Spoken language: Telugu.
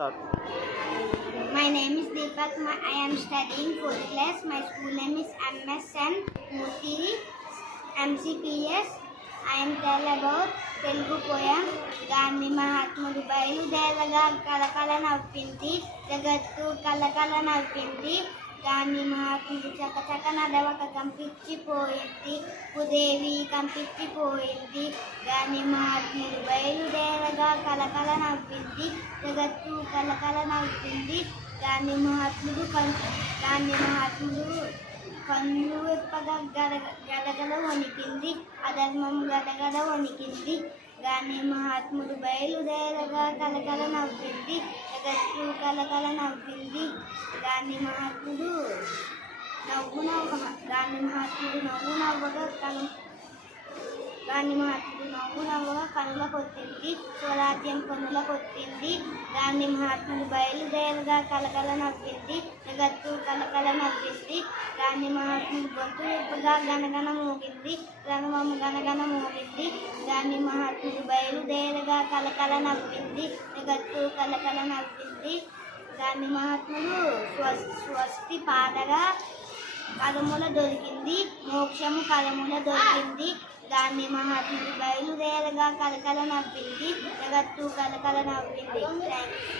start. My name is Deepak. My, I am studying fourth class. My school name is MSM Murthy MCPS. I am tell about Telugu poem Gandhi మహాత్ముడు బయలుదేరగా కలకల నవ్వింది జగత్తు కలకల నవ్వింది గాంధీ మహాత్ముడు చకచక నడవక కంపించిపోయింది. భూదేవి కంపించిపోయింది. గాంధీ మహాత్ముడు బయలుదేరగా కలకల నవ్వింది. జగత్తు కలకల నవ్వింది. దాని మహాత్ముడు కన్ గాంధీ మహాత్ముడు కన్ను విప్పగా గడ గడగడ వణికింది. అధర్మం గడగడ వణికింది. గాని మహాత్ముడు బయలుదేరగా కలకల నవ్వింది. జగత్తు కలకల నవ్వింది. గాంధీ మహాత్ముడు గాంధీ నవ్వు నవ్వగా కలం గాంధీ మహాత్ముడు నవ్వు నవ్వగా కనుల కొట్టింది స్వరాజ్యం కనుల కొట్టింది గాంధీ మహాత్ముడు బయలుదేరగా కలకల నవ్వింది జగత్తు కలకల నవ్వింది గాంధీ మహాత్ముడు గొంతు విప్పుగా గనగన మోగింది రణమము గనగన మోగింది గాంధీ మహాత్ముడు బయలుదేరగా కలకల నవ్వింది జగత్తు కలకల నవ్వింది గాంధీ మహాత్ముడు స్వ స్వస్తి పాడగా కదముల దొరికింది. మోక్షము కదముల దొరికింది. దాన్ని మహాత్ముడు బయలుదేరగా కలకల నవ్వింది. జగత్తు కలకల నవ్వింది. థ్యాంక్స్